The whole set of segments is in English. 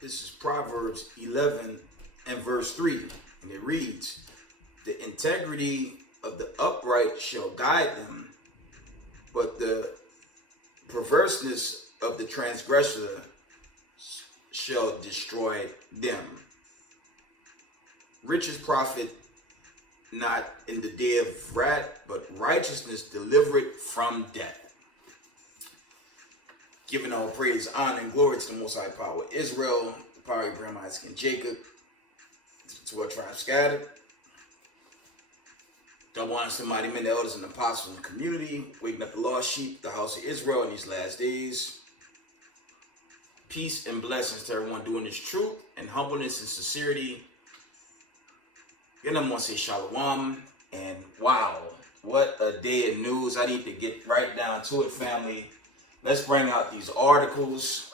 This is Proverbs 11 and verse 3. And it reads, "The integrity of the upright shall guide them, but the perverseness of the transgressor shall destroy them." Riches profit not in the day of wrath, but righteousness delivereth from death. Giving all praise, honor, and glory to the Most High Power of Israel, the power of Abraham, Isaac, and Jacob, to our tribe scattered. Double honors to mighty men, the elders, and apostles in the community, waking up the lost sheep, the house of Israel in these last days. Peace and blessings to everyone doing this truth and humbleness and sincerity. And I'm going to say shalom. And wow, what a day of news. I need to get right down to it, family. Let's bring out these articles.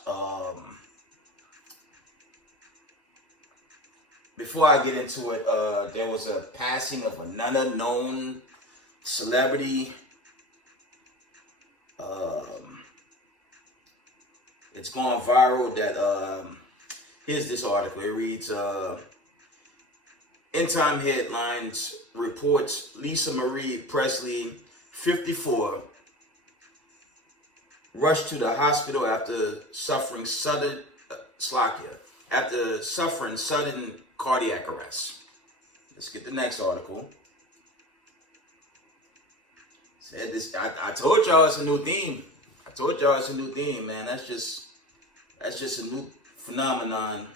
Before I get into it, there was a passing of another known celebrity. It's gone viral that, here's this article. It reads, End Time Headlines reports Lisa Marie Presley, 54, rushed to the hospital after suffering sudden cardiac arrest. Let's get the next article. Said this. I told y'all it's a new theme. Man. That's just a new phenomenon,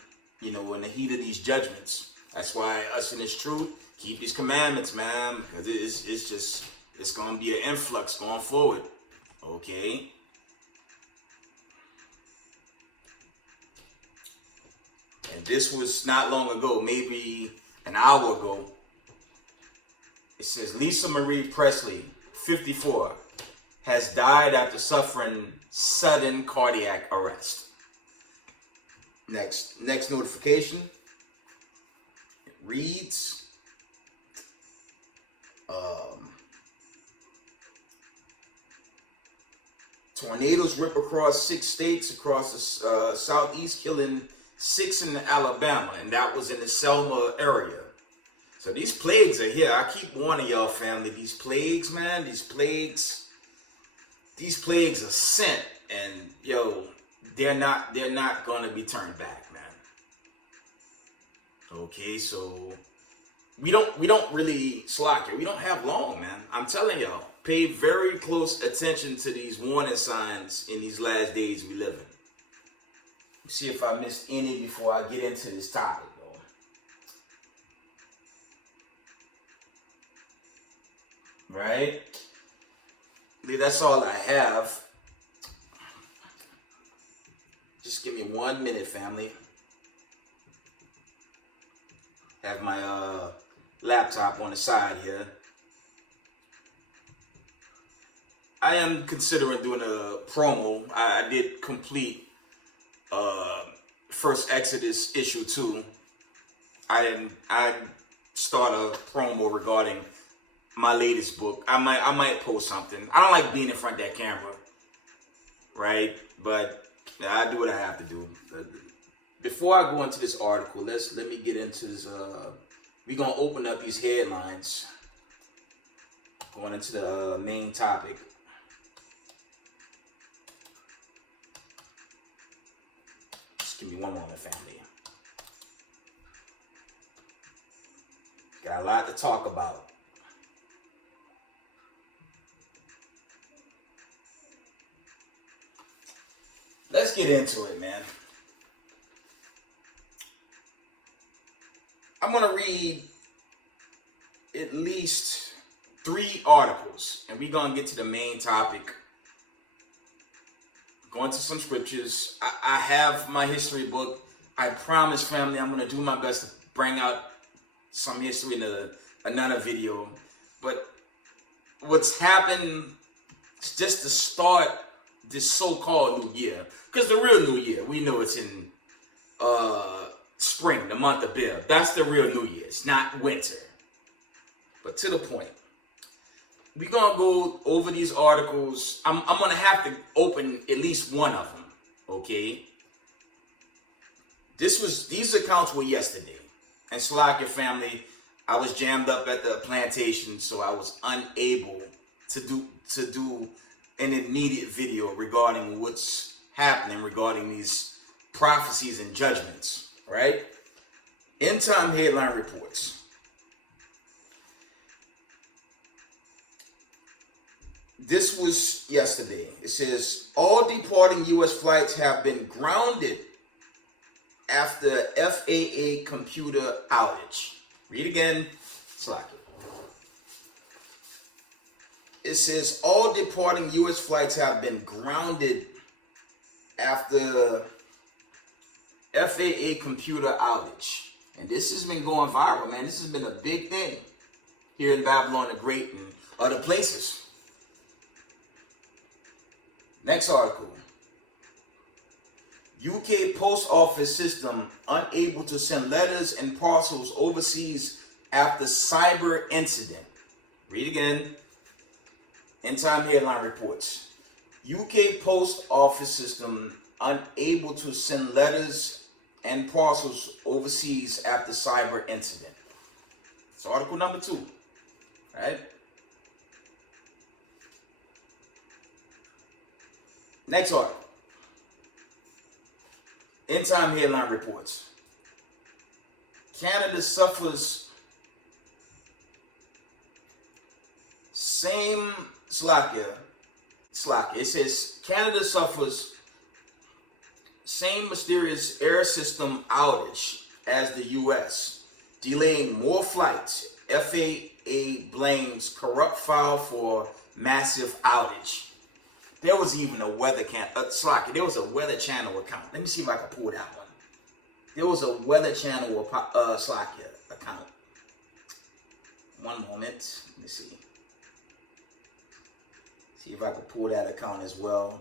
in the heat of these judgments. That's why us in this truth keep these commandments, man, because it's gonna be an influx going forward. Okay. And this was not long ago, maybe an hour ago. It says Lisa Marie Presley, 54, has died after suffering sudden cardiac arrest. Next notification. It reads, tornadoes rip across 6 states across the southeast, killing 6 in Alabama, and that was in the Selma area. So these plagues are here. I keep warning y'all, family. These plagues, man, these plagues are sent, and they're not gonna be turned back, man. Okay, so we don't really slack here. We don't have long, man. I'm telling y'all, pay very close attention to these warning signs in these last days we live in. See if I missed any before I get into this topic, though. Right? That's all I have. Just give me 1 minute, family. Have my laptop on the side here. I am considering doing a promo. I did complete First Exodus issue 2. I start a promo regarding my latest book. I might post something. I don't like being in front of that camera, right? But I do what I have to do. Before I go into this article, let me get into this. We're gonna open up these headlines. Going into the main topic. Give me one moment, family. Got a lot to talk about. Let's get into it, man. I'm going to read at least 3 articles, and we're going to get to the main topic. Going to some scriptures. I have my history book. I promise, family, I'm going to do my best to bring out some history in another video. But what's happened is just to start this so-called new year. Because the real new year, we know it's in spring, the month of Bib. That's the real new year. It's not winter. But to the point. We're going to go over these articles. I'm going to have to open at least one of them, okay? These accounts were yesterday. And Slack, your family, I was jammed up at the plantation, so I was unable to do an immediate video regarding what's happening regarding these prophecies and judgments, right? End time headline reports. This was yesterday. It says all departing U.S. flights have been grounded after FAA computer outage. Read again. Slack it. It says all departing U.S. flights have been grounded after FAA computer outage. And this has been going viral, man. This has been a big thing here in Babylon the Great and other places. Next article. UK post office system unable to send letters and parcels overseas after cyber incident. Read again. End time headline reports. UK post office system unable to send letters and parcels overseas after cyber incident. It's article number 2. Right? Next article. End time headline reports. Canada suffers same Slovakia. It says Canada suffers same mysterious air system outage as the U.S., delaying more flights. FAA blames corrupt file for massive outage. There was even a weather there was a Weather Channel account. Let me see if I can pull that one. There was a Weather Channel account. One moment. Let me see. See if I can pull that account as well.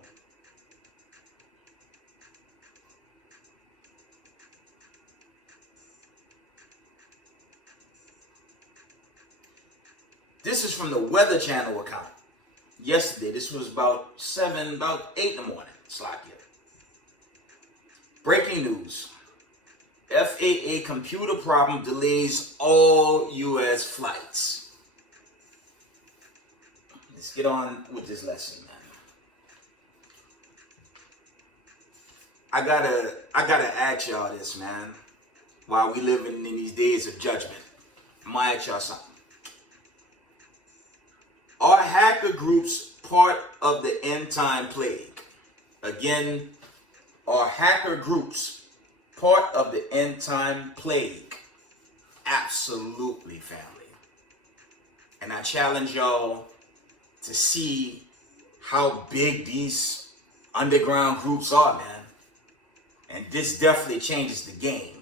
This is from the Weather Channel account. Yesterday, this was about 8 in the morning. Slovakia. Breaking news. FAA computer problem delays all U.S. flights. Let's get on with this lesson, man. I gotta ask y'all this, man. While we living in these days of judgment, I'm gonna ask y'all something. Are hacker groups part of the end time plague? Again, are hacker groups part of the end time plague? Absolutely, family. And I challenge y'all to see how big these underground groups are, man. And this definitely changes the game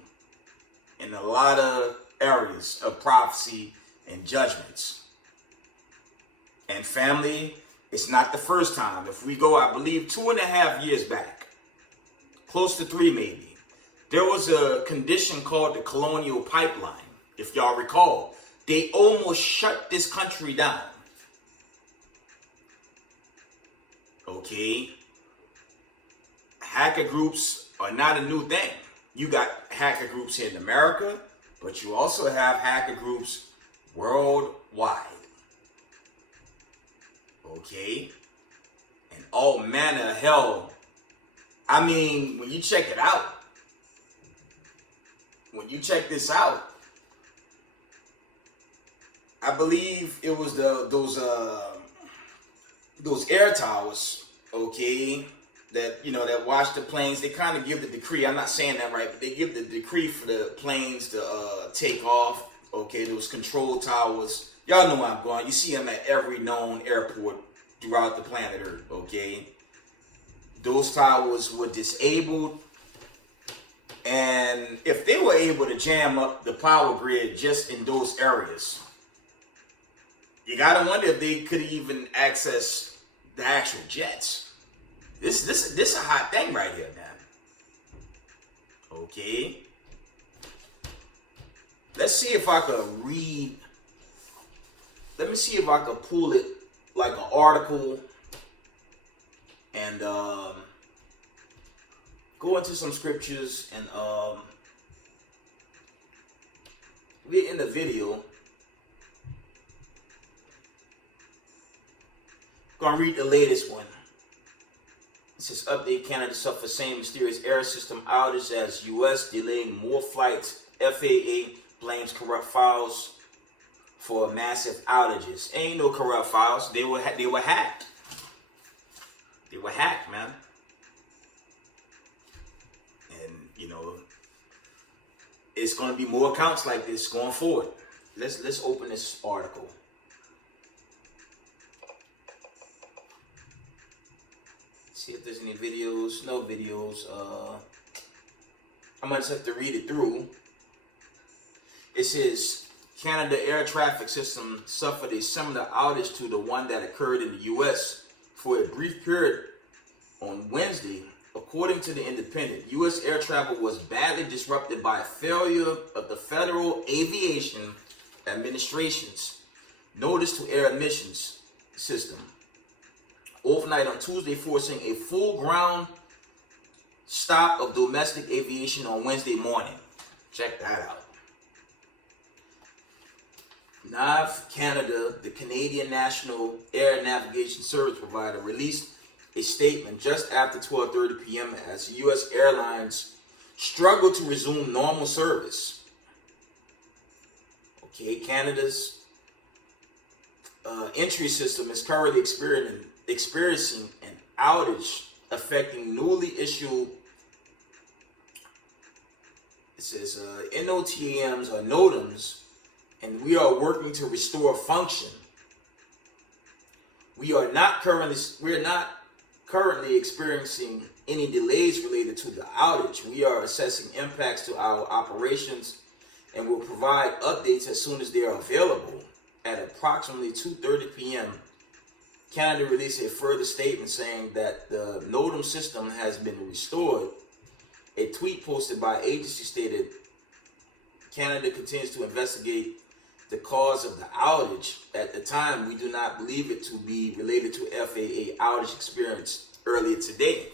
in a lot of areas of prophecy and judgments. And family, it's not the first time. If we go, I believe, 2.5 years back, close to 3 maybe, there was a condition called the Colonial Pipeline. If y'all recall, they almost shut this country down. Okay? Hacker groups are not a new thing. You got hacker groups here in America, but you also have hacker groups worldwide. Okay? And all manner of hell. I mean, when you check it out, when you check this out, I believe it was those air towers, okay, that that watch the planes. They kind of give the decree. I'm not saying that right, but they give the decree for the planes to take off. Okay, those control towers. Y'all know where I'm going. You see them at every known airport throughout the planet Earth, okay? Those towers were disabled. And if they were able to jam up the power grid just in those areas, you gotta wonder if they could even access the actual jets. This is a hot thing right here, man. Okay. Let's see if I could read. Let me see if I could pull it like an article and go go into some scriptures and we're in the video. Gonna read the latest one. It says, update: Canada suffers same mysterious air system outage as U.S. delaying more flights. FAA blames corrupt files for massive outages. Ain't no corrupt files. They were hacked. They were hacked, man. And you know, it's gonna be more accounts like this going forward. Let's open this article. See if there's any videos. No videos. I might just have to read it through. It says Canada air traffic system suffered a similar outage to the one that occurred in the U.S. for a brief period on Wednesday. According to the Independent, U.S. air travel was badly disrupted by a failure of the Federal Aviation Administration's notice to air emissions system overnight on Tuesday, forcing a full ground stop of domestic aviation on Wednesday morning. Check that out. NAV Canada, the Canadian National Air Navigation Service provider, released a statement just after 12:30 p.m. as U.S. airlines struggle to resume normal service. Okay, Canada's entry system is currently experiencing an outage affecting newly issued, it says NOTAMs or NOTAMs, and we are working to restore function. We're not currently experiencing any delays related to the outage. We are assessing impacts to our operations and will provide updates as soon as they are available. At approximately 2:30 p.m., Canada released a further statement saying that the NOTAM system has been restored. A tweet posted by agency stated, Canada continues to investigate the cause of the outage. At the time, we do not believe it to be related to FAA outage experienced earlier today.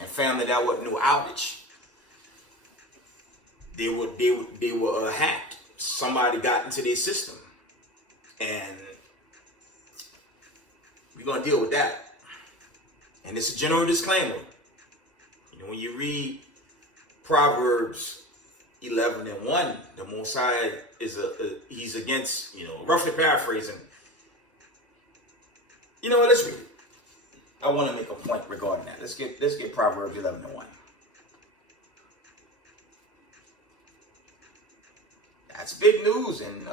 And family, that wasn't no outage. They were hacked. Somebody got into their system. And we're going to deal with that. And it's a general disclaimer. You know, when you read Proverbs 11:1, the Most High is he's against, you know, roughly paraphrasing. You know what? Let's read it. I want to make a point regarding that. Let's get Proverbs 11:1. That's big news, and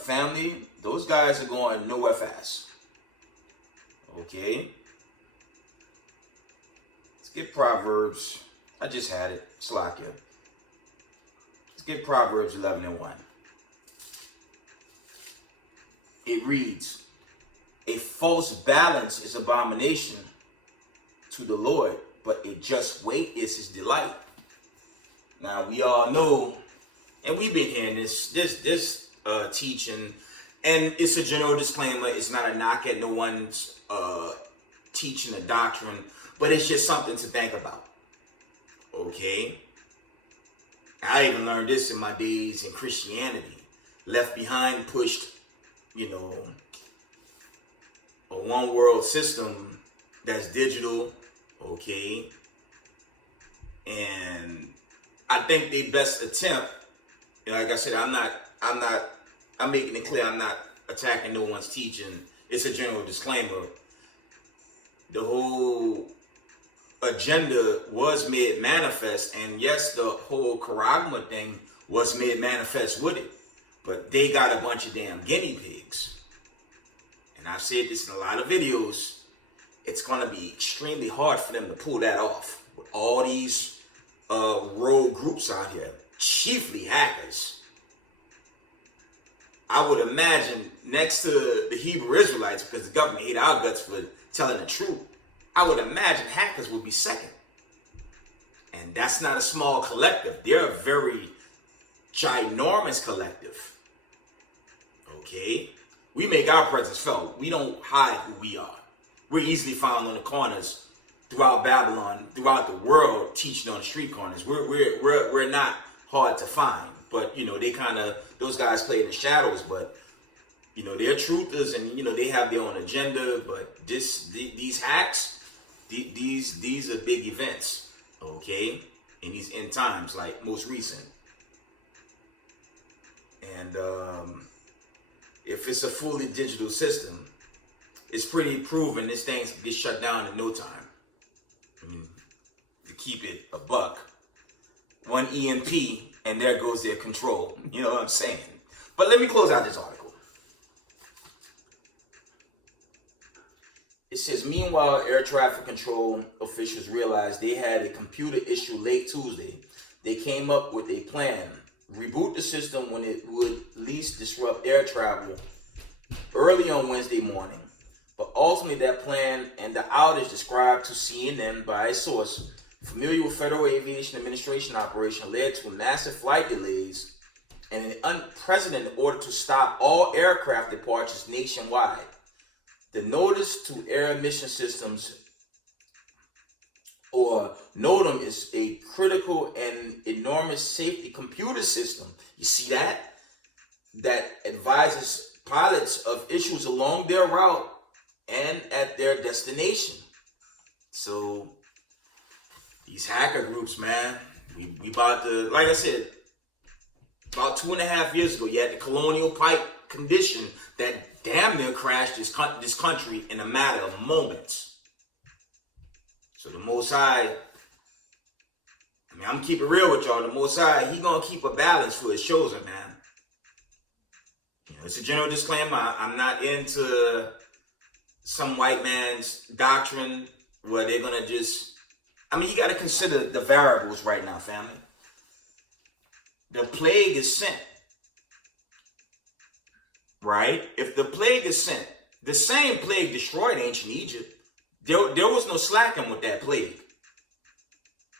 family, those guys are going nowhere fast. Okay. Let's get Proverbs. I just had it. Slakia. Let's get Proverbs 11:1. It reads, a false balance is abomination to the Lord, but a just weight is his delight. Now, we all know, and we've been hearing this teaching, and it's a general disclaimer. It's not a knock at no one's teaching a doctrine, but it's just something to think about. Okay? I even learned this in my days in Christianity. Left Behind pushed, you know, a one world system that's digital. Okay? And I think their best attempt, like I said, I'm making it clear I'm not attacking no one's teaching. It's a general disclaimer. The whole agenda was made manifest, and yes, the whole Charagma thing was made manifest with it, but they got a bunch of damn guinea pigs. And I've said this in a lot of videos. It's going to be extremely hard for them to pull that off with all these rogue groups out here, chiefly hackers. I would imagine next to the Hebrew Israelites, because the government hate our guts for telling the truth, I would imagine hackers would be second. And that's not a small collective. They're a very ginormous collective. Okay? We make our presence felt. We don't hide who we are. We're easily found on the corners throughout Babylon, throughout the world, teaching on the street corners. We're not hard to find, but they kind of, those guys play in the shadows, but they're truthers, and they have their own agenda. But these hacks, these are big events, okay, in these end times, like most recent. And if it's a fully digital system, it's pretty proven this thing gets shut down in no time. I mean, to keep it a buck, one EMP and there goes their control. You know what I'm saying? But let me close out this article. It says, meanwhile, air traffic control officials realized they had a computer issue late Tuesday. They came up with a plan. Reboot the system when it would least disrupt air travel early on Wednesday morning. But ultimately, that plan and the outage described to CNN by a source familiar with Federal Aviation Administration operation led to massive flight delays and an unprecedented order to stop all aircraft departures nationwide. The Notice to Air Mission Systems, or NOTAM, is a critical and enormous safety computer system. You see that? That advises pilots of issues along their route and at their destination. So these hacker groups, man, we about to, like I said, about 2.5 years ago, you had the Colonial Pipe condition that damn near crashed this country in a matter of moments. So the Most High, I mean, I'm gonna keep it real with y'all. The Most High, he gonna keep a balance for his chosen, man. It's a general disclaimer. I'm not into some white man's doctrine where they're gonna just, I mean, you gotta consider the variables right now, family. The plague is sent, right? If the plague is sent, the same plague destroyed ancient Egypt. There was no slacking with that plague.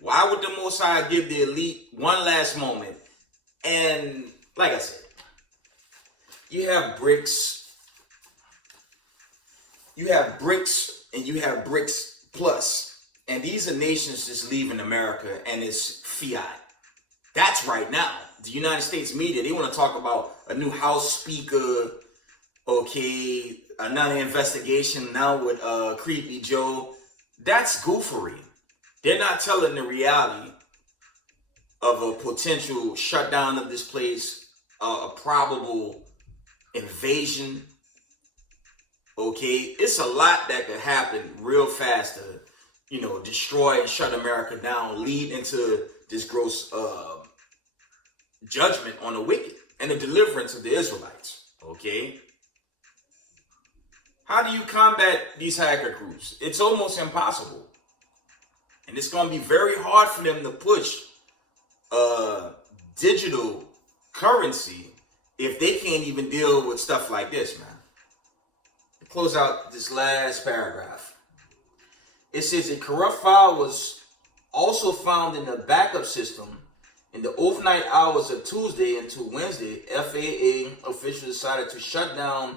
Why would the Most High give the elite one last moment? And like I said, you have BRICS, and you have BRICS Plus. And these are nations just leaving America, and it's fiat. That's right now. The United States media, they want to talk about a new House Speaker, okay, another investigation now with Creepy Joe. That's goofery. They're not telling the reality of a potential shutdown of this place, a probable invasion. Okay, it's a lot that could happen real fast to, destroy and shut America down, lead into this gross judgment on the wicked and the deliverance of the Israelites. Okay, how do you combat these hacker groups? It's almost impossible. And it's going to be very hard for them to push digital currency if they can't even deal with stuff like this, man. To close out this last paragraph, it says a corrupt file was also found in the backup system in the overnight hours of Tuesday into Wednesday. FAA officials decided to shut down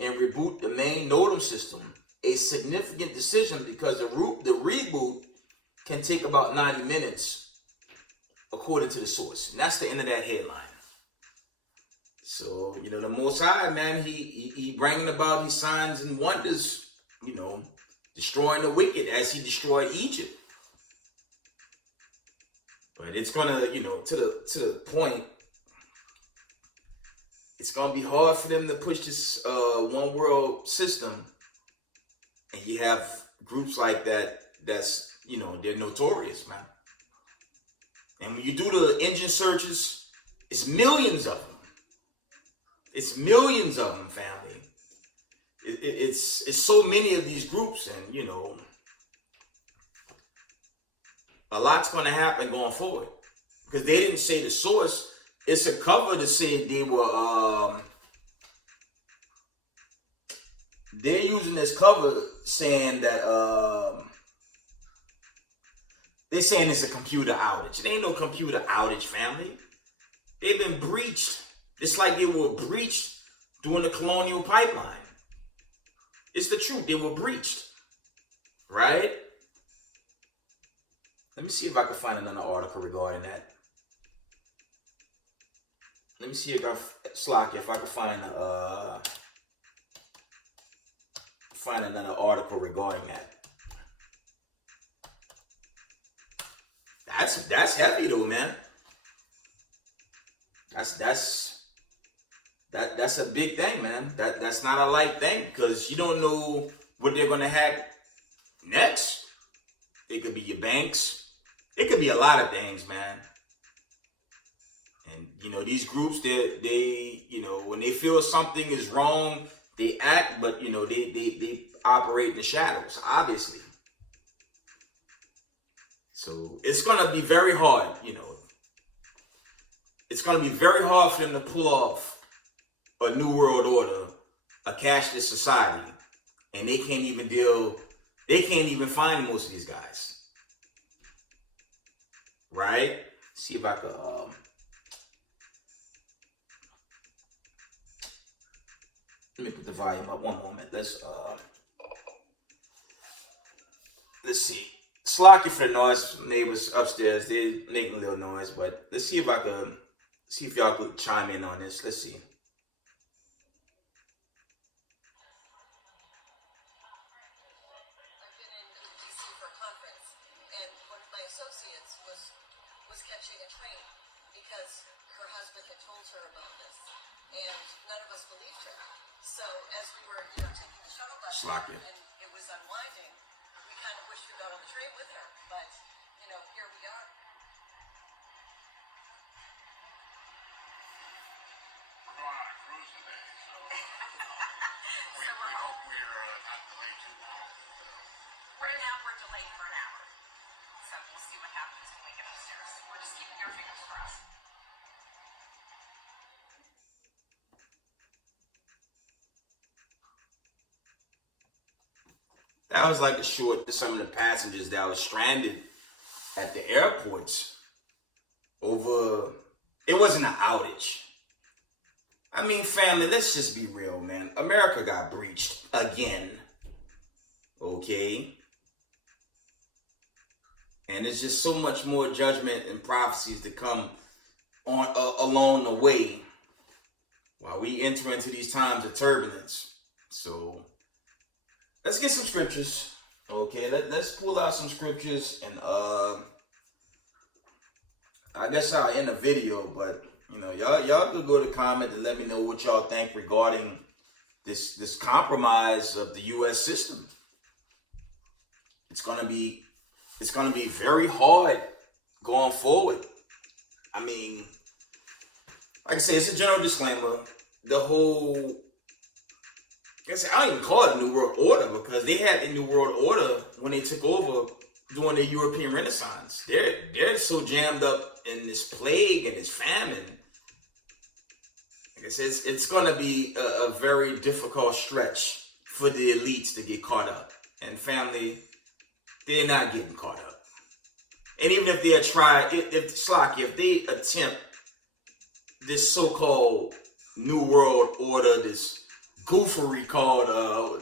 and reboot the main NOTAM system. A significant decision because the reboot can take about 90 minutes, according to the source. And that's the end of that headline. So, the Most High, man, he bringing about these signs and wonders, destroying the wicked as he destroyed Egypt. But it's gonna, to the point, it's gonna be hard for them to push this one world system. And you have groups like that that's, they're notorious, man. And when you do the engine searches, it's millions of them. It's millions of them, family. It's so many of these groups, and a lot's going to happen going forward because they didn't say the source. It's a cover to say they were. They're using this cover saying that they're saying it's a computer outage. It ain't no computer outage, family. They've been breached. It's like they were breached during the Colonial Pipeline. It's the truth. They were breached, right? Let me see if I can find another article regarding that. Let me see if if I can find another article regarding that. That's heavy though, man. That's a big thing, man. That's not a light thing, because you don't know what they're gonna hack next. It could be your banks. It could be a lot of things, man. And you know, these groups, they you know, when they feel something is wrong, they act, but you know, they operate in the shadows, obviously. So it's gonna be very hard, you know. It's gonna be very hard for them to pull off a new world order, a cashless society, and they can't even find most of these guys. Right? See if I could let me put the volume up one moment. Let's see. Slocky for the noise. Neighbors upstairs, they're making a little noise, but let's see if I could see if y'all could chime in on this. Let's see. Catching a train because her husband had told her about this, and none of us believed her. So as we were, taking the shuttle bus and it was unwinding, we kind of wished we got on the train with her. But here we are. We're going on a cruise today, so we hope we're not delayed too long. Right now we're delayed for an hour, so we'll see what happens when we get upstairs. We're just keeping our fingers crossed. That was like a short to some of the passengers that were stranded at the airports over. It wasn't an outage. I mean, family, let's just be real, man. America got breached again. Okay? And there's just so much more judgment and prophecies to come on along the way while we enter into these times of turbulence. So let's get some scriptures. Okay, let's pull out some scriptures, and I guess I'll end the video, but y'all could go to comment and let me know what y'all think regarding this compromise of the U.S. system. It's gonna be very hard going forward. I mean, like I say, it's a general disclaimer. The whole, I don't even call it a New World Order, because they had the New World Order when they took over during the European Renaissance. They're so jammed up in this plague and this famine. Like I said, it's going to be a very difficult stretch for the elites to get caught up. And family, they're not getting caught up. And even if they try, if they attempt this so-called New World Order, this goofery called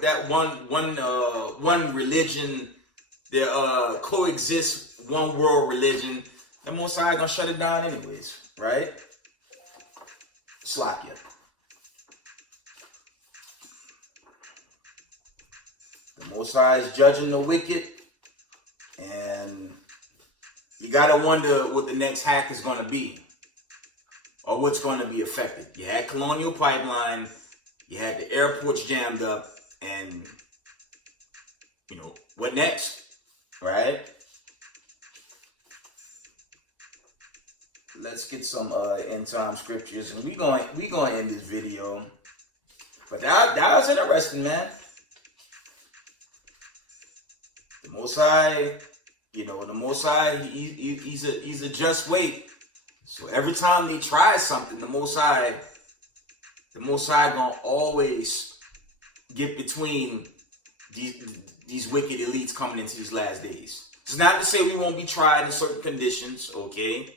that one religion, there coexists one world religion, the Most High gonna shut it down anyways, right? Slack you. The Most High is judging the wicked, and you gotta wonder what the next hack is gonna be, or what's gonna be affected. You had Colonial Pipeline, you had the airports jammed up, and what next, right? Let's get some end time scriptures, and we gonna end this video. But that was interesting, man. The Most High, the Most High, he's a just weight. So every time they try something, the Most High gonna always get between these wicked elites coming into these last days. It's not to say we won't be tried in certain conditions, okay?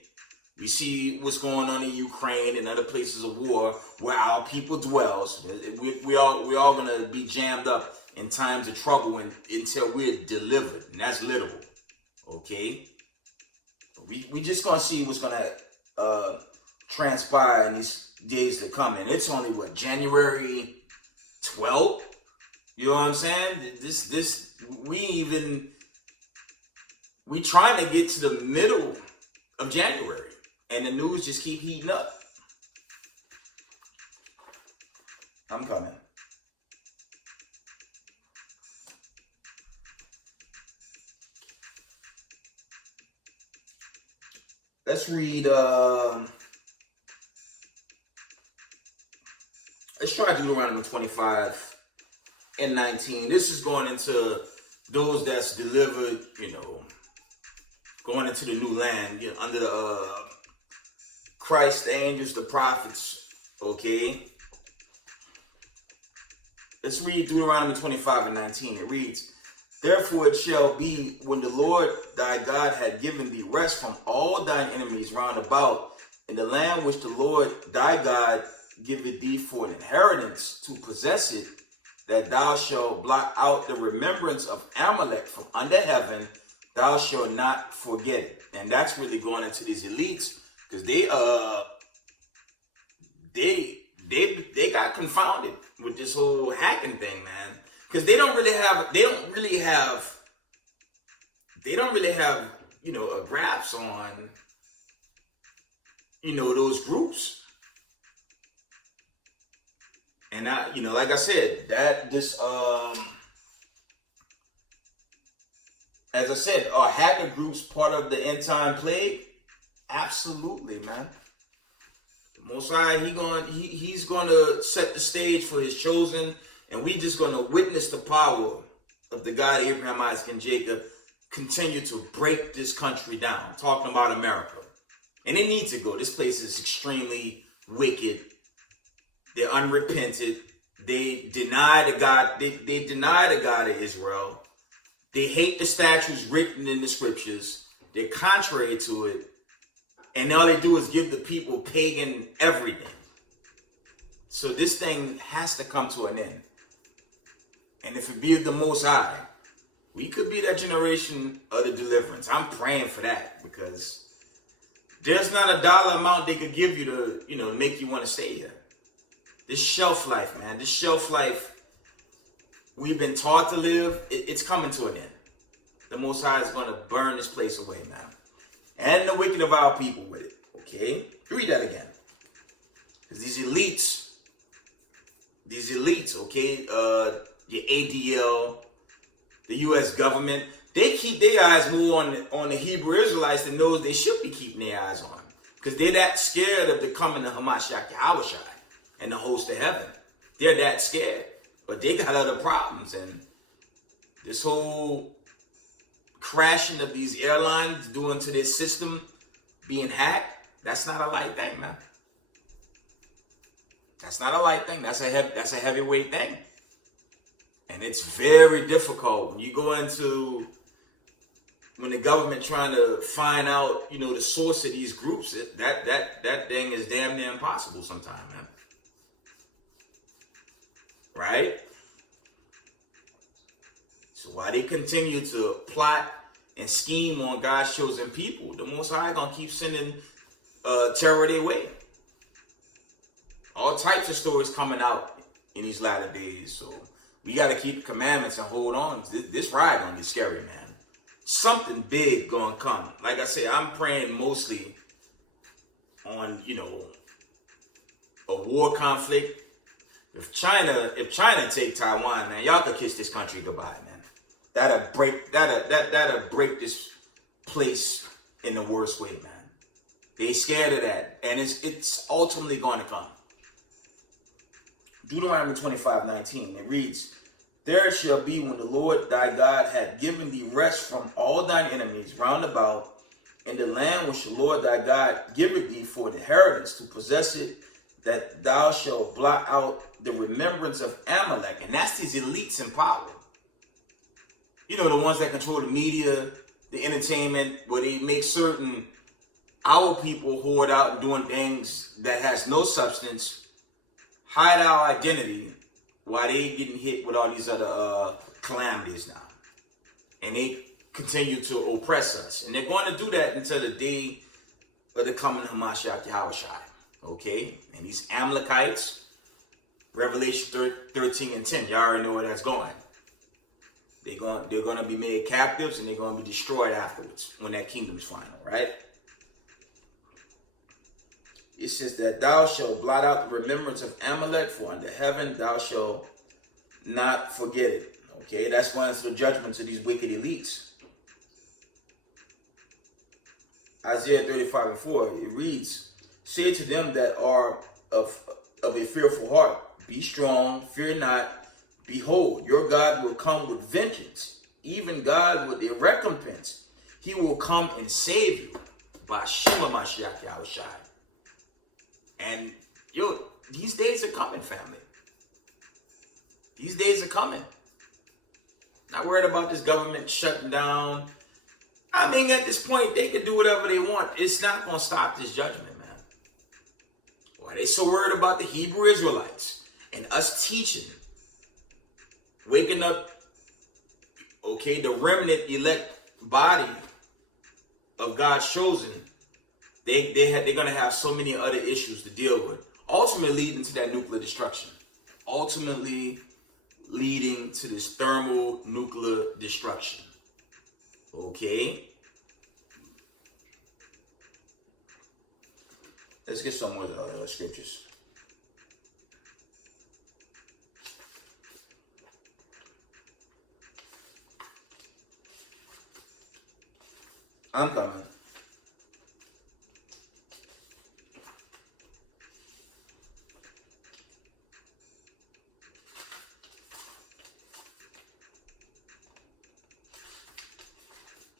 We see what's going on in Ukraine and other places of war where our people dwells. We all gonna be jammed up in times of trouble until we're delivered, and that's literal, okay? we just gonna see what's gonna transpire in these days to come. And it's only what, January 12th? You know what I'm saying? We trying to get to the middle of January, and the news just keep heating up. I'm coming. Let's read, let's try Deuteronomy 25 and 19. This is going into those that's delivered, going into the new land, under the Christ, the angels, the prophets, okay? Let's read Deuteronomy 25 and 19. It reads, therefore it shall be, when the Lord thy God had given thee rest from all thine enemies round about, in the land which the Lord thy God giveth thee for an inheritance to possess it, that thou shalt blot out the remembrance of Amalek from under heaven, thou shalt not forget it. And that's really going into these elites, because they got confounded with this whole hacking thing, man. Because they don't really have a grasp on, those groups. And like I said, as I said, are hacker groups part of the end time plague? Absolutely, man. The Most High, he's gonna set the stage for his chosen, and we just gonna witness the power of the God Abraham, Isaac, and Jacob continue to break this country down. Talking about America, and they need to go. This place is extremely wicked. They're unrepentant. They deny the God. They deny the God of Israel. They hate the statutes written in the scriptures. They're contrary to it. And all they do is give the people pagan everything. So this thing has to come to an end. And if it be of the Most High, we could be that generation of the deliverance. I'm praying for that, because there's not a dollar amount they could give you to, make you want to stay here. This shelf life, man, this shelf life we've been taught to live, it's coming to an end. The Most High is going to burn this place away, man. And the wicked of our people with it, okay? Read that again. Because these elites, okay, your ADL, the U.S. government, they keep their eyes more on the Hebrew Israelites than those they should be keeping their eyes on. Because they're that scared of the coming of Hamashiach Yahushai and the host of heaven. They're that scared. But they got other problems. And this whole crashing of these airlines due to this system being hacked, that's not a light thing, man. That's not a light thing. That's a heavyweight thing. And it's very difficult when you go into, when the government trying to find out, the source of these groups. That thing is damn near impossible sometimes, man. Right? So while they continue to plot and scheme on God's chosen people, the Most High gonna keep sending terror their way. All types of stories coming out in these latter days. So we got to keep the commandments and hold on. This ride gonna get scary, man. Something big gonna come. Like I said, I'm praying mostly on, a war conflict. If China take Taiwan, man, y'all could kiss this country goodbye, man. That'll break this place in the worst way, man. They scared of that, and it's ultimately going to come. Deuteronomy 25:19. It reads, there it shall be, when the Lord thy God hath given thee rest from all thine enemies round about, in the land which the Lord thy God giveth thee for an inheritance to possess it, that thou shalt blot out the remembrance of Amalek. And that's these elites in power. The ones that control the media, the entertainment, where they make certain our people hoard out and doing things that has no substance, hide our identity, while they getting hit with all these other calamities now. And they continue to oppress us. And they're going to do that until the day of the coming of Hamashiach Yahushua. Okay? And these Amalekites, Revelation 13 and 10, y'all already know where that's going. They're going to be made captives and they're going to be destroyed afterwards when that kingdom's final, right? It says that thou shalt blot out the remembrance of Amalek, for under heaven thou shalt not forget it. Okay, that's one of the judgments of these wicked elites. Isaiah 35 and 4, it reads, say to them that are of a fearful heart, be strong, fear not. Behold, your God will come with vengeance, even God with a recompense. He will come and save you. By Shema Mashiach Yahushua. And these days are coming, family. These days are coming. Not worried about this government shutting down. I mean, at this point, they can do whatever they want. It's not going to stop this judgment, man. Why are they so worried about the Hebrew Israelites and us teaching? Waking up, okay, the remnant elect body of God's chosen. They're going to have so many other issues to deal with. Ultimately leading to that nuclear destruction. Ultimately leading to this thermonuclear destruction. Okay? Let's get some more scriptures. I'm coming.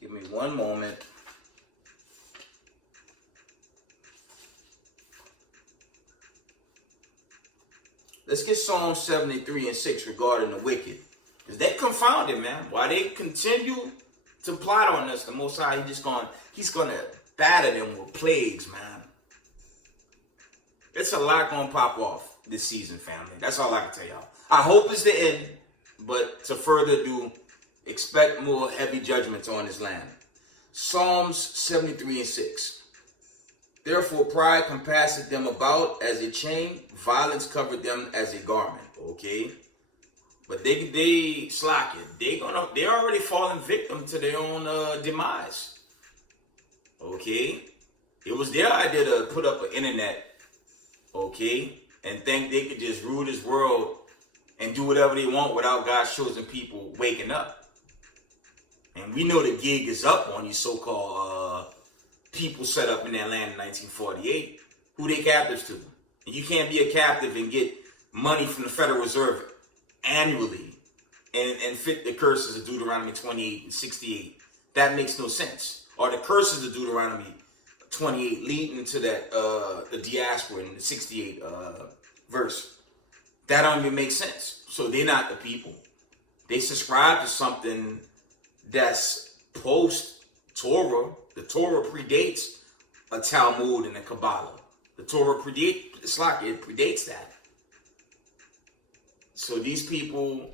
Give me one moment. Let's get Psalm 73 and 6 regarding the wicked. Because they confounded, man. Why they continue to plot on us, the Most High, he's going to batter them with plagues, man. It's a lot going to pop off this season, family. That's all I can tell y'all. I hope it's the end, but to further ado, expect more heavy judgments on this land. Psalms 73 and 6. Therefore pride compasseth them about as a chain, violence covered them as a garment. Okay? But they slack it. They're already falling victim to their own demise. Okay? It was their idea to put up an internet, okay, and think they could just rule this world and do whatever they want without God's chosen people waking up. And we know the gig is up on these so-called people set up in that land in 1948. Who they captives to? And you can't be a captive and get money from the Federal Reserve annually and fit the curses of Deuteronomy 28 and 68. That makes no sense. Or the curses of Deuteronomy 28 leading to that the diaspora in the 68 verse. That don't even make sense. So they're not the people. They subscribe to something that's post-Torah. The Torah predates a Talmud and a Kabbalah. The Torah predates that. So these people,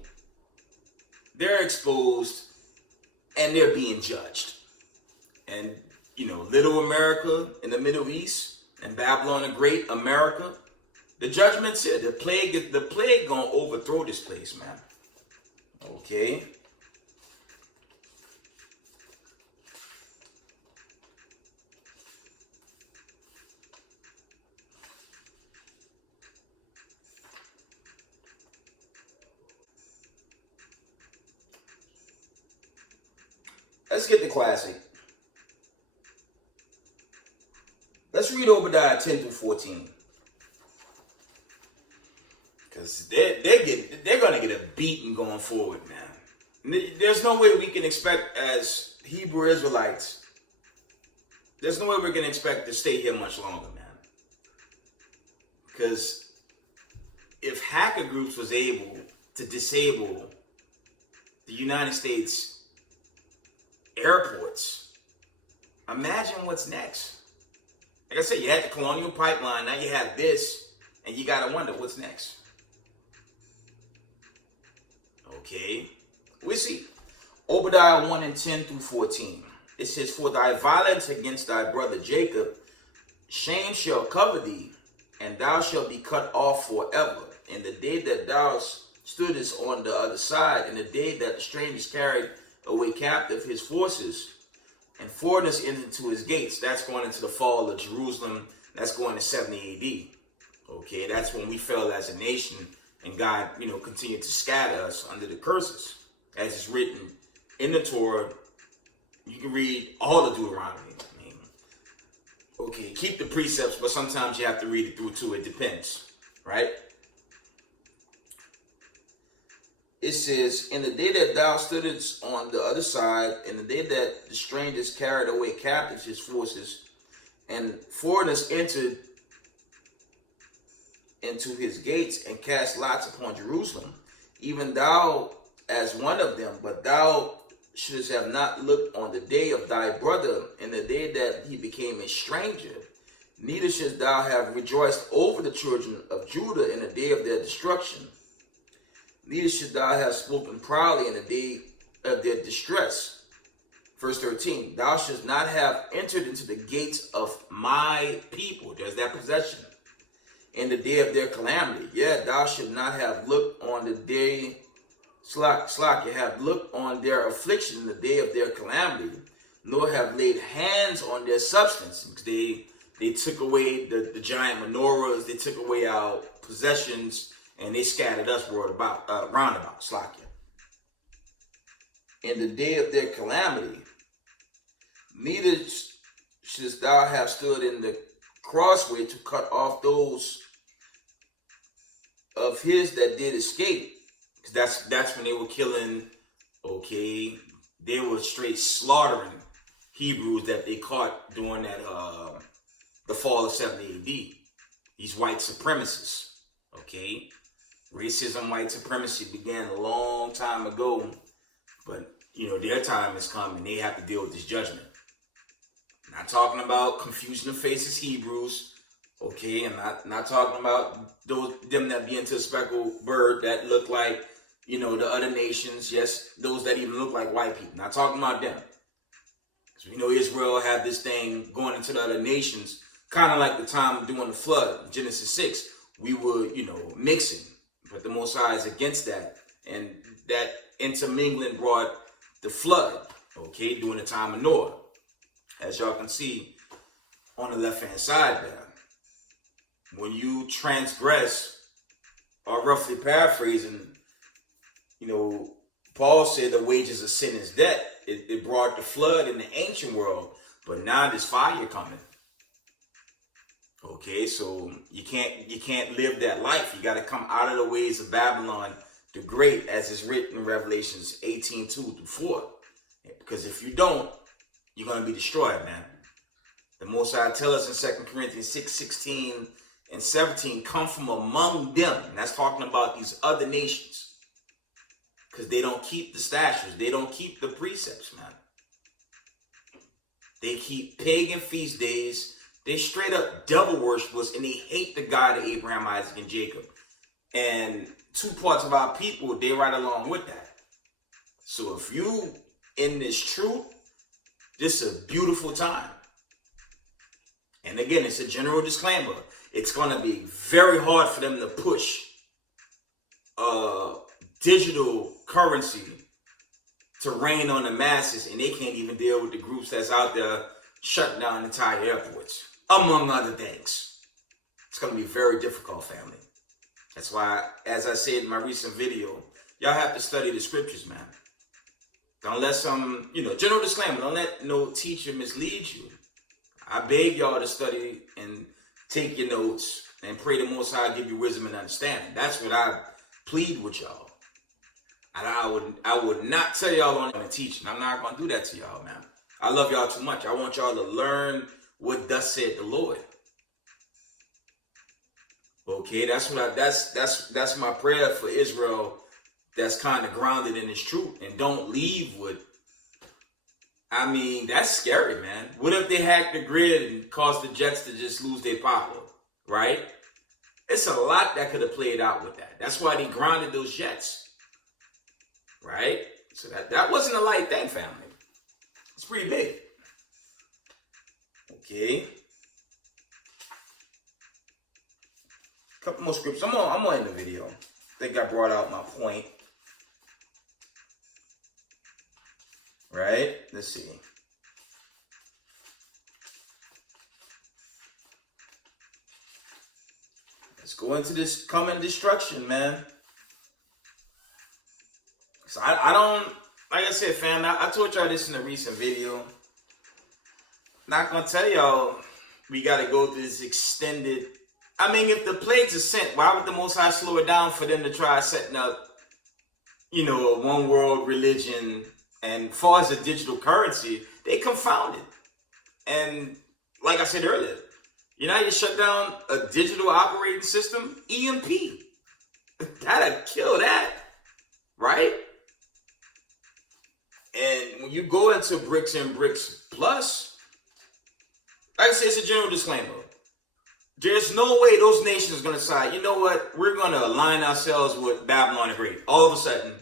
they're exposed and they're being judged. And, little America in the Middle East and Babylon the Great America, the judgment's here. The plague gonna overthrow this place, man. Okay. Let's get the classic. Let's read Obadiah 10 through 14. Because they're going to get a beating going forward, man. There's no way we can expect as Hebrew Israelites, there's no way we're going to expect to stay here much longer, man. Because if hacker groups was able to disable the United States airports, imagine what's next. Like I said, you had the Colonial Pipeline, now you have this, and you gotta wonder what's next. Okay, we'll see. Obadiah 1 and 10 through 14. It says, for thy violence against thy brother Jacob, shame shall cover thee, and thou shalt be cut off forever. In the day that thou stoodest on the other side, in the day that the strangers carried away captive his forces, and foreigners into his gates. That's going into the fall of Jerusalem. That's going to 70 AD. Okay, that's when we fell as a nation, and God, continued to scatter us under the curses, as it's written in the Torah. You can read all of Deuteronomy. Okay, keep the precepts, but sometimes you have to read it through too. It depends, right? It says, in the day that thou stoodest on the other side, in the day that the strangers carried away captives his forces, and foreigners entered into his gates and cast lots upon Jerusalem, even thou as one of them, but thou shouldst have not looked on the day of thy brother, in the day that he became a stranger, neither shouldst thou have rejoiced over the children of Judah in the day of their destruction. Neither should thou have spoken proudly in the day of their distress. Verse 13, thou shouldst not have entered into the gates of my people. There's that possession. In the day of their calamity. Yeah, thou should not have looked on the day, you have looked on their affliction in the day of their calamity, nor have laid hands on their substance. They took away the giant menorahs, they took away our possessions, and they scattered us roundabout, Slakia. In the day of their calamity, neither shouldst thou have stood in the crossway to cut off those of his that did escape. Because that's when they were killing, they were straight slaughtering Hebrews that they caught during that the fall of 70 AD. These white supremacists, Racism, white supremacy began a long time ago, but their time has come and they have to deal with this judgment. Not talking about confusion of faces Hebrews, and not talking about them that be into a speckled bird that look like, the other nations. Yes, those that even look like white people. Not talking about them. Because Israel had this thing going into the other nations, kind of like the time during the flood, Genesis 6. We were, mixing. But the Most High is against that. And that intermingling brought the flood, during the time of Noah. As y'all can see on the left-hand side there. When you transgress, or roughly paraphrasing, Paul said the wages of sin is death. It brought the flood in the ancient world, but now there's fire coming. So you can't live that life. You got to come out of the ways of Babylon the Great, as is written in Revelations 18:2-4. Because if you don't, you're going to be destroyed, man. The Most High tell us in 2 Corinthians 6:16 and 17, come from among them. And that's talking about these other nations. Because they don't keep the statutes. They don't keep the precepts, man. They keep pagan feast days. They straight up devil worshipers, and they hate the God of Abraham, Isaac, and Jacob. And two parts of our people, they right along with that. So if you in this truth, this is a beautiful time. And again, it's a general disclaimer. It's going to be very hard for them to push digital currency to reign on the masses, and they can't even deal with the groups that's out there shutting down entire airports, among other things. It's going to be very difficult, family. That's why, as I said in my recent video, y'all have to study the scriptures, man. Don't let some, general disclaimer, don't let no teacher mislead you. I beg y'all to study and take your notes and pray the Most High give you wisdom and understanding. That's what I plead with y'all. And I would not tell y'all on the teaching. I'm not going to do that to y'all, man. I love y'all too much. I want y'all to learn what thus said the Lord. That's my prayer for Israel. That's kind of grounded in this truth, and don't leave with. That's scary, man. What if they hack the grid and cause the jets to just lose their power, right? It's a lot that could have played out with that. That's why they grounded those jets, right? So that wasn't a light thing, family. It's pretty big. Okay. Couple more scripts. I'm gonna end the video. I think I brought out my point. Right? Let's see. Let's go into this coming destruction, man. So I don't, like I said, fam, I told y'all this in a recent video. Not gonna tell y'all we gotta go through this extended. I mean, if the plagues are sent, why would the Most High slow it down for them to try setting up, a one world religion? And as far as the digital currency, they confounded. And like I said earlier, you shut down a digital operating system, EMP. That'd kill that, right? And when you go into BRICS and BRICS Plus, like I said, it's a general disclaimer. There's no way those nations are going to decide, you know what, we're going to align ourselves with Babylon the Great all of a sudden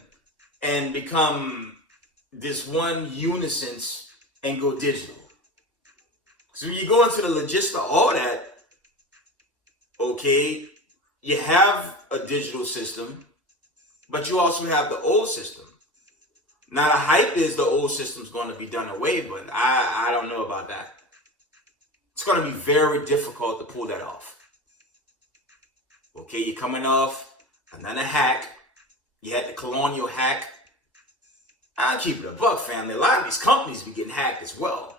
and become this one unison and go digital. So when you go into the logistics of all that, okay, you have a digital system, but you also have the old system. Now the hype is the old system's going to be done away, but I don't know about that. It's going to be very difficult to pull that off. Okay, you're coming off another hack. You had the colonial hack. I'll keep it a buck, family. A lot of these companies be getting hacked as well.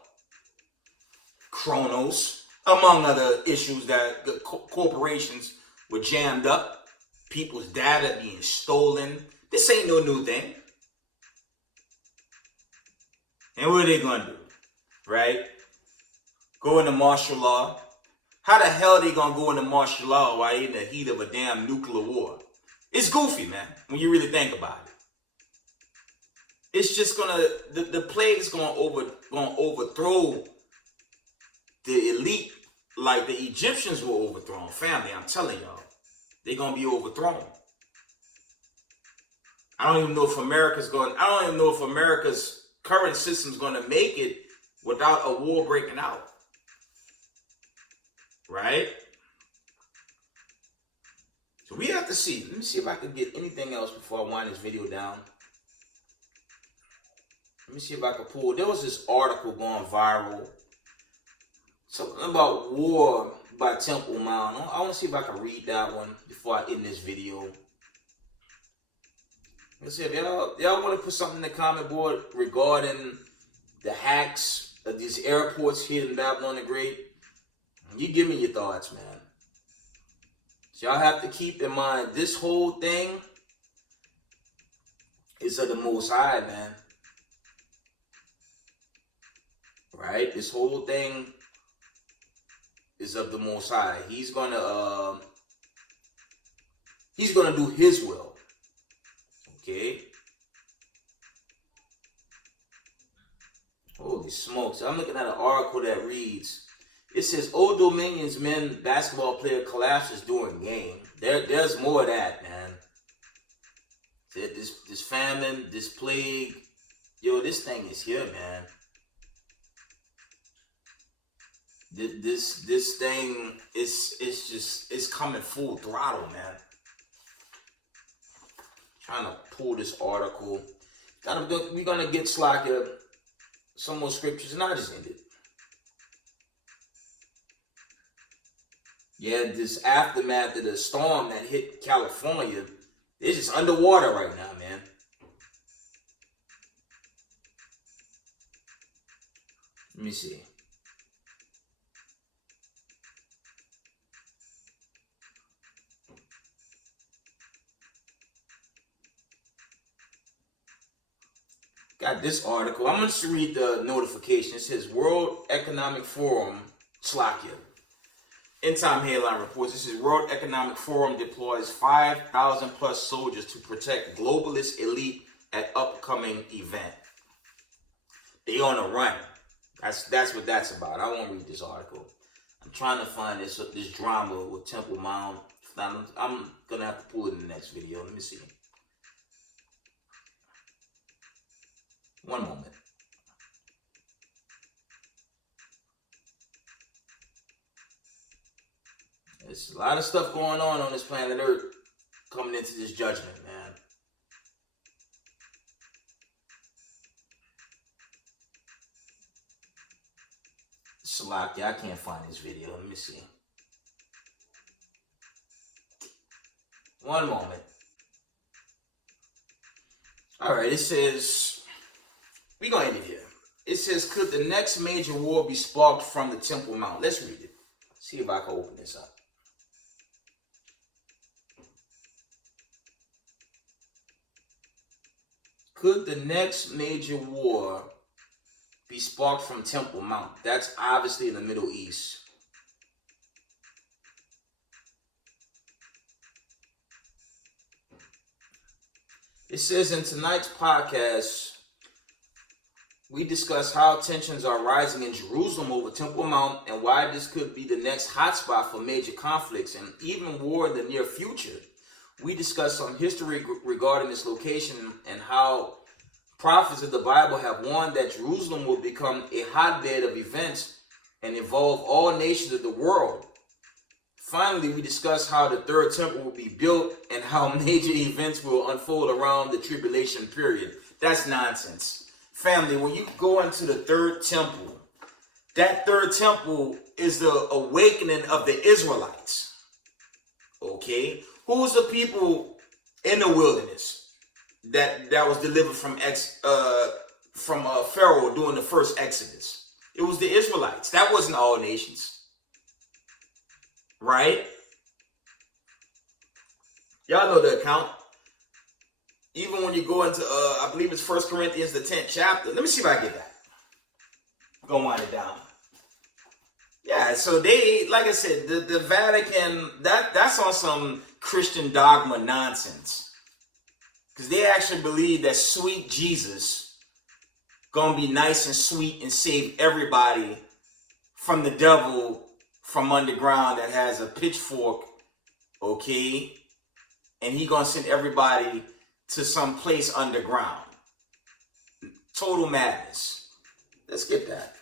Kronos, among other issues that the corporations were jammed up. People's data being stolen. This ain't no new thing. And what are they going to do? Right? Go into martial law. How the hell are they going to go into martial law while they're in the heat of a damn nuclear war? It's goofy, man, when you really think about it. It's just the plague's gonna overthrow the elite like the Egyptians were overthrown. Family, I'm telling y'all, they're gonna be overthrown. I don't even know if America's current system's gonna make it without a war breaking out. Right? So we have to see. Let me see if I can get anything else before I wind this video down. Let me see if I can pull. There was this article going viral. Something about war by Temple Mount. I want to see if I can read that one before I end this video. Let's see if y'all want to put something in the comment board regarding the hacks of these airports here in Babylon the Great. You give me your thoughts, man. So y'all have to keep in mind, this whole thing is of the Most High, man. Right? This whole thing is of the Most High. He's gonna do His will. Okay? Holy smokes. I'm looking at an article that reads, it says, Old Dominion's men basketball player collapses during game. There's more of that, man. This famine, this plague. Yo, this thing is here, man. This thing it's coming full throttle, man. Trying to pull this article. We're gonna get some more scriptures, and I just end it. Yeah, this aftermath of the storm that hit California, it's just underwater right now, man. Let me see. Got this article. I'm going to read the notification. It says World Economic Forum, Slovakia. End Time Headline reports. This is World Economic Forum deploys 5,000 plus soldiers to protect globalist elite at upcoming event. They on a run. That's what that's about. I won't read this article. I'm trying to find this drama with Temple Mount. I'm gonna have to pull it in the next video. Let me see. One moment. There's a lot of stuff going on this planet Earth coming into this judgment, man. Salaki, I can't find this video. Let me see. One moment. All right, it says, we're going to end it here. It says, could the next major war be sparked from the Temple Mount? Let's read it. See if I can open this up. Could the next major war be sparked from Temple Mount? That's obviously in the Middle East. It says in tonight's podcast, we discuss how tensions are rising in Jerusalem over Temple Mount and why this could be the next hotspot for major conflicts and even war in the near future. We discuss some history regarding this location and how prophets of the Bible have warned that Jerusalem will become a hotbed of events and involve all nations of the world. Finally, we discuss how the third temple will be built and how major events will unfold around the tribulation period. That's nonsense. Family, when you go into the third temple, that third temple is the awakening of the Israelites. Okay? Who's the people in the wilderness that was delivered from Pharaoh during the first Exodus? It was the Israelites. That wasn't all nations. Right? Y'all know the account. Even when you go into, I believe it's 1 Corinthians, the 10th chapter. Let me see if I get that. I'm going to wind it down. Yeah, so they, like I said, the Vatican, that's on some Christian dogma nonsense. Because they actually believe that sweet Jesus going to be nice and sweet and save everybody from the devil from underground that has a pitchfork, okay? And he going to send everybody to some place underground. Total madness. Let's get that.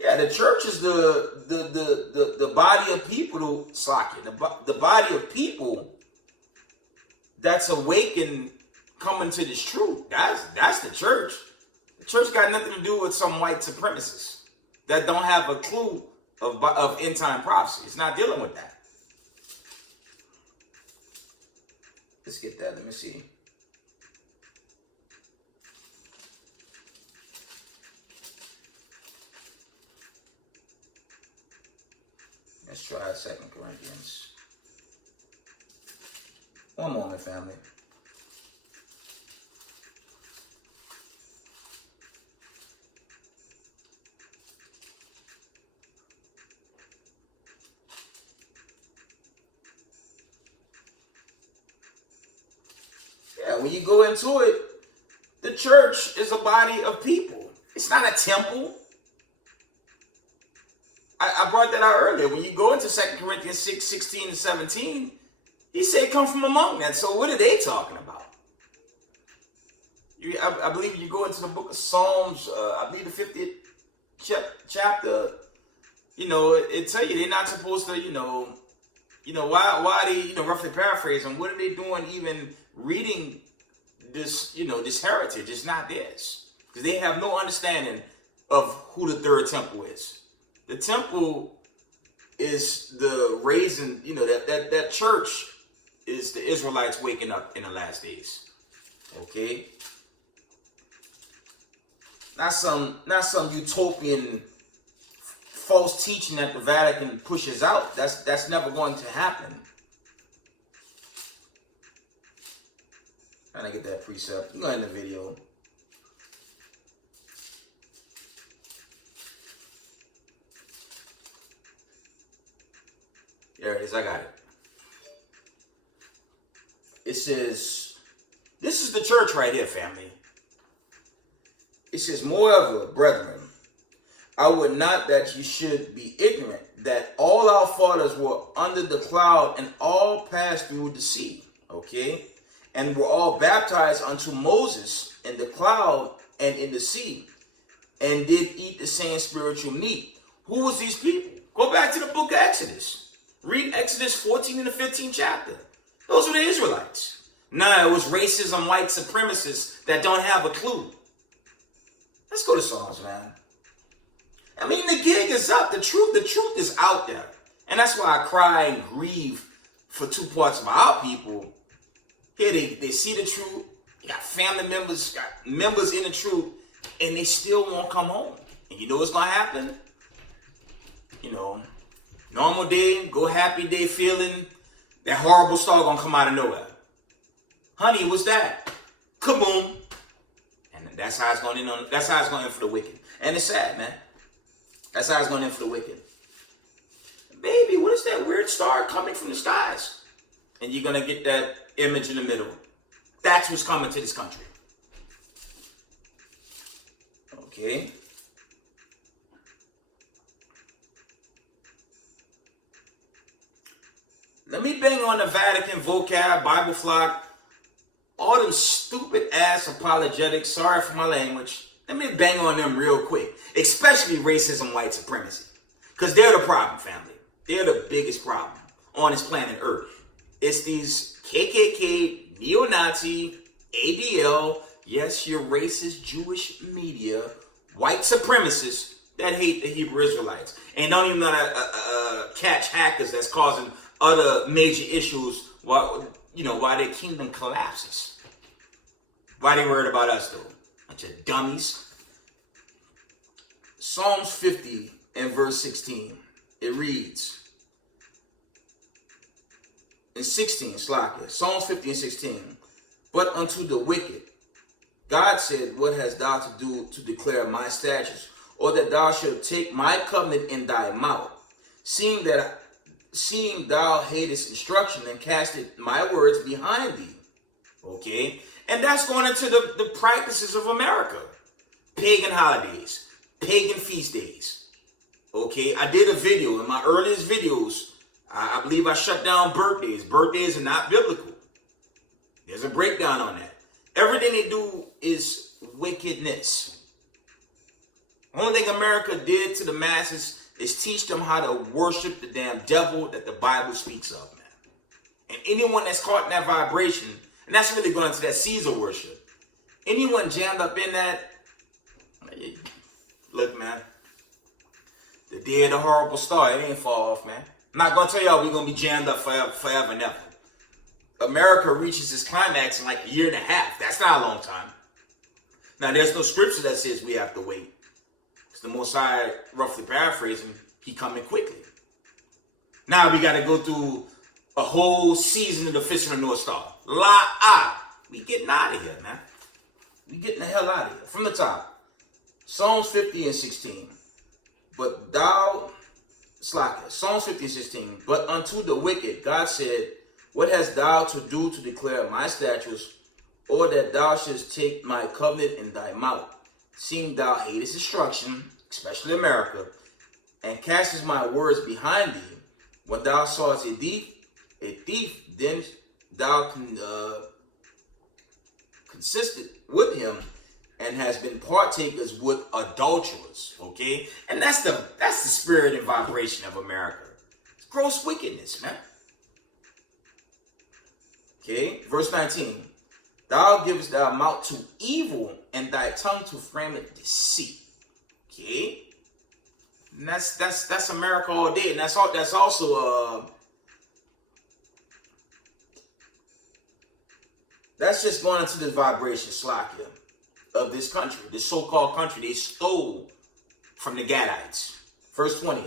Yeah, the church is the body of people, the body of people that's awakened coming to this truth. That's the church. The church got nothing to do with some white supremacists that don't have a clue of end time prophecy. It's not dealing with that. Let's get that. Let me see. Let's try 2 Corinthians. One moment, family. Yeah, when you go into it, the church is a body of people. It's not a temple. I brought that out earlier. When you go into 2 Corinthians 6, 16 and 17, he said, come from among them. So what are they talking about? I believe you go into the book of Psalms, I believe the 50th chapter, it tell you they're not supposed to, why are they, roughly paraphrasing, what are they doing even reading this, this heritage? It's not theirs. Because they have no understanding of who the third temple is. The temple is the raising, that church is the Israelites waking up in the last days. Okay? Not some utopian false teaching that the Vatican pushes out. That's never going to happen. Trying to get that precept. Go in the video. There it is. I got it. It says, this is the church right here, family. It says, moreover, brethren, I would not that you should be ignorant that all our fathers were under the cloud and all passed through the sea. Okay? and were all baptized unto Moses in the cloud and in the sea, and did eat the same spiritual meat. Who was these people? Go back to the book of Exodus. Read Exodus 14 in the 15th chapter. Those were the Israelites. Nah, it was racism, white supremacists that don't have a clue. Let's go to Psalms, man. I mean, the gig is up. The truth is out there. And that's why I cry and grieve for two parts of our people. Here they see the truth. They got family members, got members in the truth, and they still won't come home. And you know what's going to happen? You know, normal day, go happy day feeling, that horrible star going to come out of nowhere. Honey, what's that? Kaboom. And that's how it's going to end on, that's how it's going to end for the wicked. And it's sad, man. That's how it's going to end for the wicked. Baby, what is that weird star coming from the skies? And you're going to get that image in the middle. That's what's coming to this country. Okay. Let me bang on the Vatican, vocab, Bible flock, all them stupid ass apologetics. Sorry for my language. Let me bang on them real quick. Especially racism, white supremacy. Because they're the problem, family. They're the biggest problem on this planet Earth. It's these KKK, neo-Nazi, ADL, yes, your racist Jewish media, white supremacists that hate the Hebrew Israelites. And don't even know how to catch hackers that's causing other major issues while their kingdom collapses. Why they worried about us, though? Bunch of dummies. Psalms 50 and verse 16. It reads, in 16, Slakia, Psalms 50 and 16, but unto the wicked, God said, what hast thou to do to declare my statutes, or that thou shalt take my covenant in thy mouth, seeing thou hatest instruction and castest my words behind thee. Okay? And that's going into the practices of America. Pagan holidays, pagan feast days. Okay, I did a video in my earliest videos. I believe I shut down birthdays. Birthdays are not biblical. There's a breakdown on that. Everything they do is wickedness. Only thing America did to the masses is teach them how to worship the damn devil that the Bible speaks of, man. And anyone that's caught in that vibration, and that's really going into that Caesar worship. Anyone jammed up in that, look, man. The day of the horrible star, it ain't fall off, man. I'm not going to tell y'all we're going to be jammed up forever and ever. America reaches its climax in like a year and a half. That's not a long time. Now, there's no scripture that says we have to wait. It's the Most High, roughly paraphrasing, he coming quickly. Now we got to go through a whole season of the Fishing of the North Star. We getting out of here, man. We getting the hell out of here. From the top. Psalms 50 and 16. But thou, Slakia, Psalms 50 and 16, but unto the wicked, God said, what hast thou to do to declare my statutes, or that thou shouldst take my covenant in thy mouth, seeing thou hatest instruction, especially America, and castest my words behind thee? When thou sawest a thief, then thou consisted with him, and has been partakers with adulterers. Okay, and that's the spirit and vibration of America. It's gross wickedness, man. Okay, verse 19. Thou givest thy mouth to evil, and thy tongue to frame deceit. Okay, and that's America all day, and that's also that's just going into the vibration, Slakia, of this country, this so-called country they stole from the Gadites. Verse 20.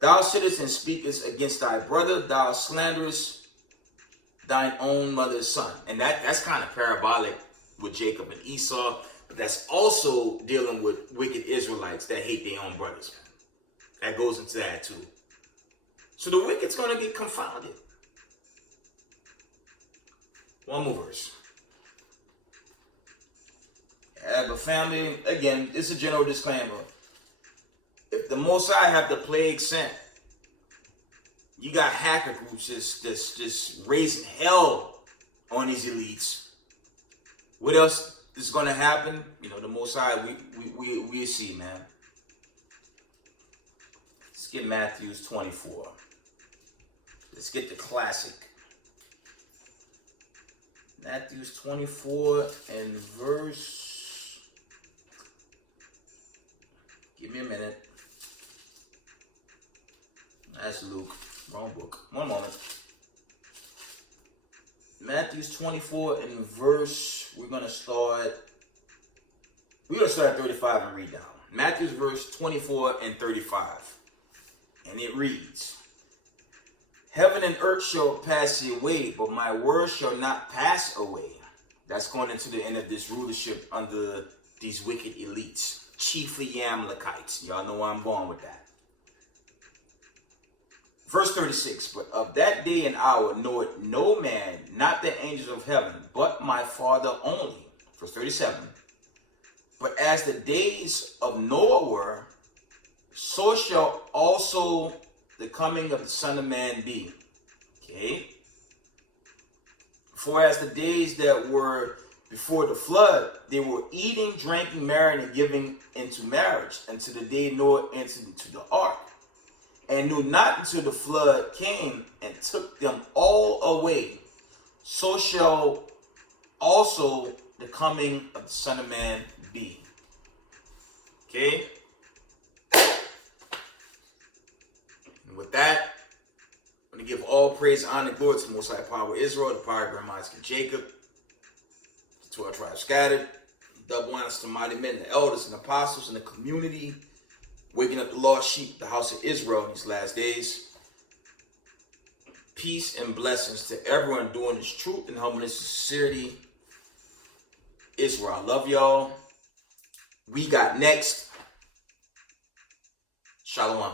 Thou sittest and speakest against thy brother, thou slanderest thine own mother's son. And that's kind of parabolic with Jacob and Esau, but that's also dealing with wicked Israelites that hate their own brothers. That goes into that too. So the wicked's going to get confounded. One more verse. But family, again, this is a general disclaimer. If the Most High have the plague sent, you got hacker groups just raising hell on these elites. What else is going to happen? You know, the Most High, we'll see, man. Let's get Matthew 24. Let's get the classic. Matthew 24 and verse... Give me a minute. That's Luke. Wrong book. One moment. Matthew 24 and verse... We're going to start at 35 and read down. Matthew's verse 24 and 35. And it reads, Heaven and earth shall pass away, but my word shall not pass away. That's going into the end of this rulership under these wicked elites. Chiefly Amalekites. Y'all know where I'm going with that. Verse 36, but of that day and hour knoweth no man, not the angels of heaven, but my Father only. Verse 37, but as the days of Noah were, so shall also the coming of the Son of Man be. Okay? For as the days that were before the flood, they were eating, drinking, marrying, and giving into marriage, until the day Noah entered into the ark, and knew not until the flood came and took them all away. So shall also the coming of the Son of Man be. Okay? And with that, I'm going to give all praise, honor, and glory to the Most High Power of Israel, the power of Abraham, Isaac, and Jacob, the 12 tribes scattered. Double honors to mighty men, the elders, and apostles in the community, waking up the lost sheep, the house of Israel in these last days. Peace and blessings to everyone doing this truth and humbleness and sincerity. Israel, I love y'all. We got next. Shalom.